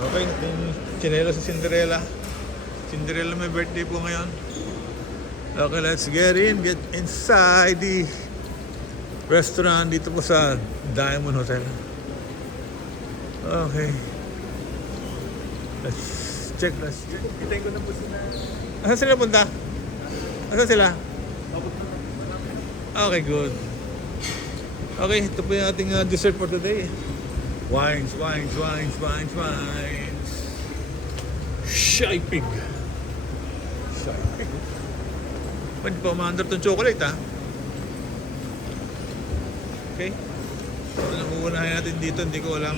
Okay, yung chinelo sa Cinderella. Cinderella may birthday po ngayon. Okay, let's get in. Get inside the restaurant dito po sa Diamond Hotel. Okay. Let's check. Hintayin ko na po sila. Asan sila punta? Asan sila? Okay, good. Okay, ito po yung ating dessert for today. Wines. Shy pig. Pwede pa umaandar itong chocolate, ha? Okay. Ano ang uunahin natin dito, hindi ko alam.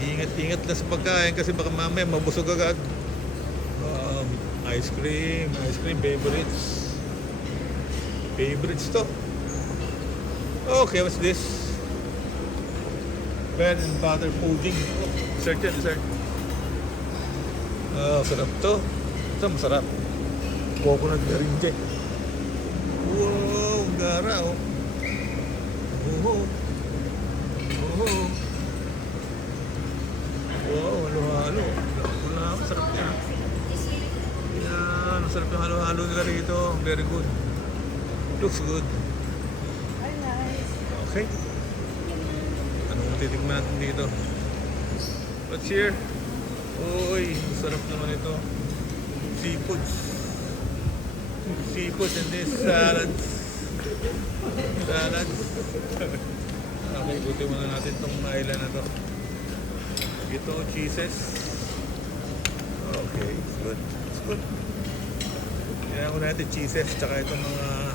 Ingat na sa pagkain kasi baka mamaya mabusog agad. Ice cream, favorites. Favorites to. Okay, what's this? Bread and butter pudding. Dessert yan, dessert. Sarap to. Ito, masarap. Coconut meringue. Wow, ang gara, oh. Wow, halo-halo. Wala, masarap yan. Yan, masarap yung halo-halo nila rito. Very good. Looks good. Okay. Anong titignan natin dito? What's here? Uy, masarap naman ito. Seafoods and this salads. Okay, buti muna natin itong island na to. Ito, cheeses. Okay, it's good. Kaya ko natin cheeses, tsaka itong mga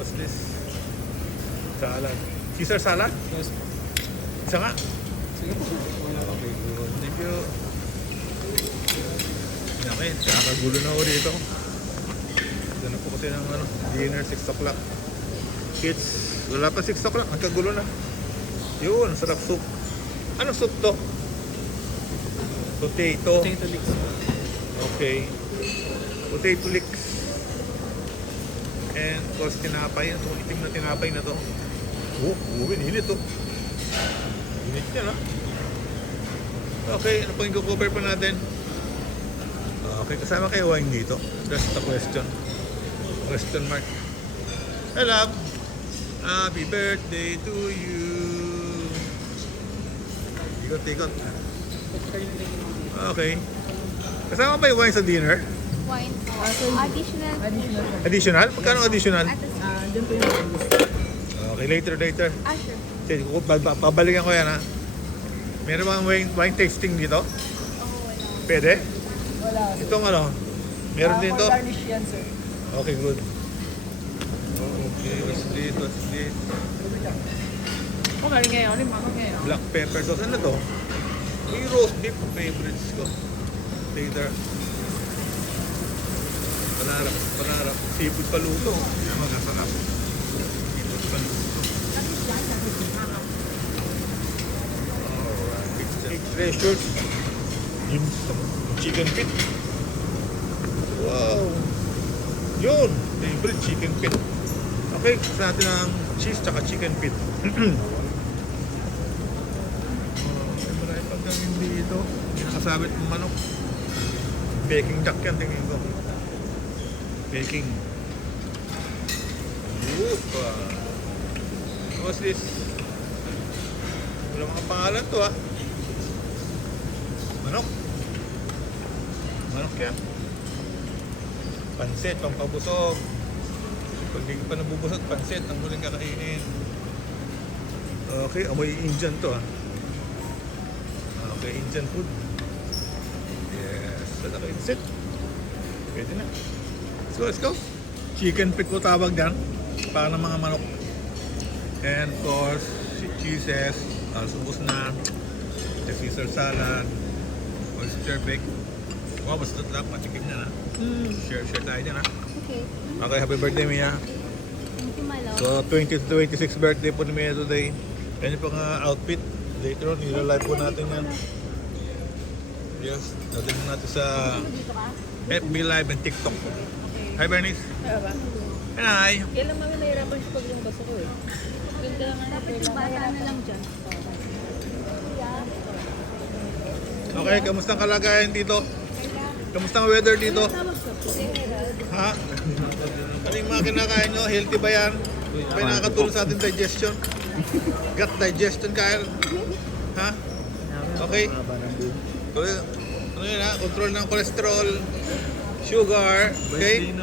what's this? Salad. Caesar salad? Yes. Isa nga. Sige po. Okay, good. Thank you. Okay, kakagulo na ako dito. Gano po kasi ng dinner, 6 o'clock. Kids, wala pa 6 o'clock, nagkagulo na. Yun, sarap soup. Ano soup to? Potato. Potato leeks. Okay. Potato leeks. And of course, tinapay. Itong itim na tinapay na to. Init to. Init yan, ha? Okay, ano pa yung cover pa natin? Okay, kasama kayo wine dito. That's the question. Question mark. Hello. Happy birthday to you. Ikot. Okay. Kasama ba yung wine sa dinner? Wine po. Additional. Additional? Magkano additional? Diyan po yung Okay, later. Sure. Sige, pabalikan ko yan, ha? Meron bang wine tasting dito? Wala. Pwede? Wala. Itong ano? Meron din to? Garnish yan, sir. Okay, good. Okay, what's this? Okay, ngayon. Limang ngayon. Black pepper sauce. Ano to? May roast beef. Favorites ko. Later. Panarap. Seafood paluto. Masarap. Seafood paluto. Alright. Treasures. Yung chicken feet. Wow. Yun. Favorite chicken feet. Okay, gusto natin ang cheese tsaka chicken feet. Marami pang gawin dito. Hindi nakasabit ng manok. Baking duck yan, tingin ko. Baking. Opa. What's this? Wala mga pangalan to, ha? Manok yan. Pansit, pampabusog. Pag di pa nabubusog, pansit ang muling kakainin. Okay, amoy Indian to, ha? Okay, Indian food. Yes, that's it. Pwede na. Let's go. Chicken feet po tawag dyan. Para ng mga manok. And of course, cheeses. Subos na. The Caesar salad. Oyster bake. Wow, basta lang. Matikim na, ha? Share tayo dyan, ha? Okay. Okay, happy birthday, Mia. Thank you, my love. So, 20 to 26 birthday po ni Mia today. Yan yung pang outfit. Later on, nilalive po natin yan. Yes, natin mo natin sa Dito ka? FB Live and TikTok. Hi, Bernice. Kaya ba? Hi. Kailan mami nahirapan siya pag yung baso ko eh. Ganda nga Dapat yung bata na lang dyan. Okay, kamusta ang kalagayan dito? Kamusta ang weather dito? Ha? Ano yung mga kinakain nyo? Healthy ba yan? May nakakatulong sa ating digestion? Gut digestion, Kyle? Ha? Okay? Ano yun ha? Control ng cholesterol, sugar, okay?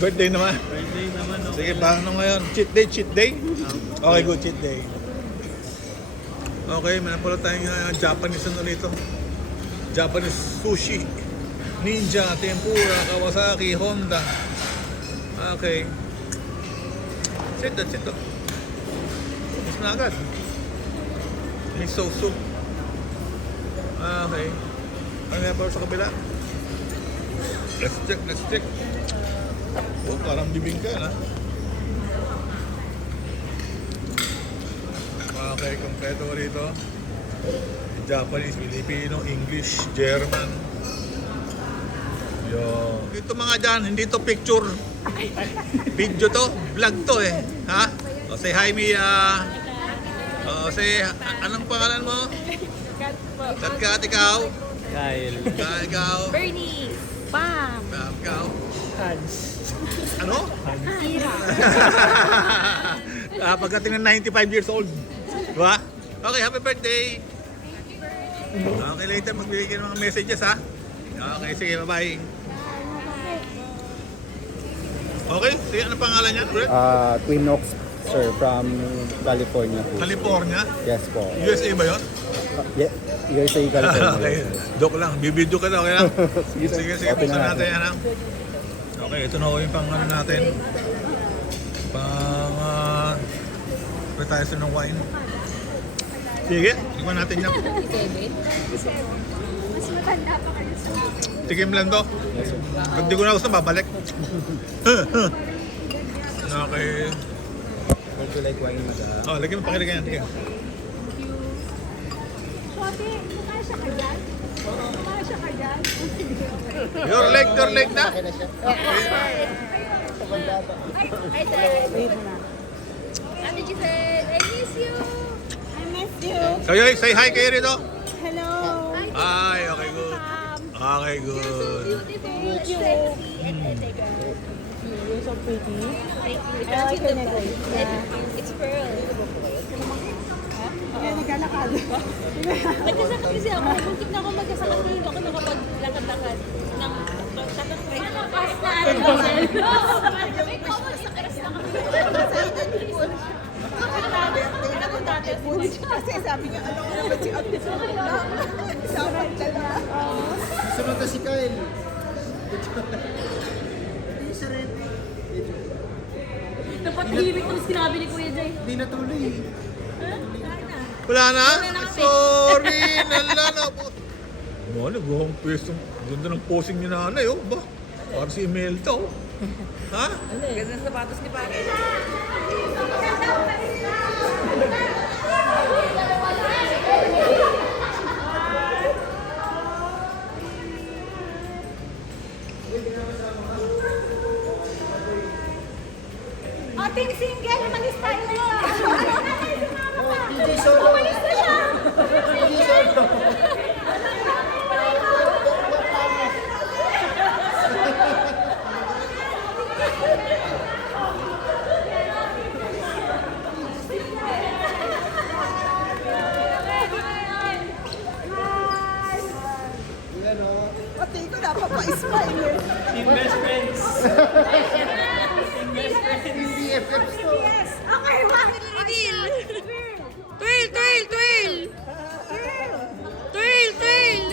Birthday naman. Sige, paano ngayon? Cheat day? Okay, good, cheat day. Okay, may napala tayong Japanese ano rito. Japanese sushi. Ninja, tempura, Kawasaki, Honda. Okay. That's it. Mas na agad. Miso soup. Okay. Ano nga pa sa kabila? Let's check. Oh, parang bibingka na. Okay, kompleto ko rito. Japanese, Filipino, English, German. Yo. Ito mga dyan, hindi to picture. Video to, vlog to eh. Ha? O, say hi Mia. O, say, anong pangalan mo? Kat, ikaw? Kyle. Ikaw? Bernie. Bam. Ikaw? Hans. Ano? Ira. Pagdating ng 95 years old. Diba? Okay, happy birthday! Okay, later magbibigay ng mga messages ha. Okay, sige, bye-bye. Okay, sige, ano pangalan niya? Brett? Twin Oaks, sir, from California po. California? Yes po. USA ba yun? USA, California. Okay, joke lang. Bibidyo ka daw, okay lang? Sige, Okay buksan na natin yan ha. Okay, ito na ho yung pang ano natin. Pang appetizer ng wine. Sige, ikuha natin yan. Mas matanda pa kayo sa Tikim lang to. Pag di ko na gusto, babalik. Okay. Would you like wine, madam? Oh, lagyan mo, pakilagyan yan. Sige. Sote, kumasya ka dyan? Kumasya ka dyan? Your leg na. Ay, sir. Ano, Giselle? I miss you. I miss you. Kayo, say hi kayo rito. Hello. Ay, okay, good. Okay, good. Beautiful and sexy and elegant. You're so pretty. Thank you. I like your necklace. It's pearl. Kaya naglalakad. Nagkasakit kasi ako. Buntik na ako magkasakit. Hindi ako nakapag-lakad-lakad ng tatakray. Ano, pas na ano naman? May common interest na kami. Kasi sabi niya, ano ko naman si Abdi sa Sama dalawa. Sunod na si Kyle. Napatahimik ko sinabi ni Kuya Jay. Hindi natuloy. Wala na? Sorry, nalala po. Ano, nagawang pwesto. Ganda ng posing ni nanay, oh. Ba? Parang si Imelda, oh. Ha? Ganda ng sapatos ni Pare. Ating single, mag-style mo. DJ Solo. Umalis na siya. DJ Solo. Pati ko napapa-smile eh. Hindi FFs to. Okay, wag. Reveal. Twirl, twirl, twirl. Twirl, twirl.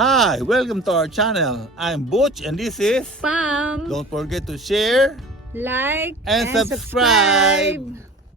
Hi, welcome to our channel. I'm Butch and this is... Pam, Don't forget to share like, and subscribe.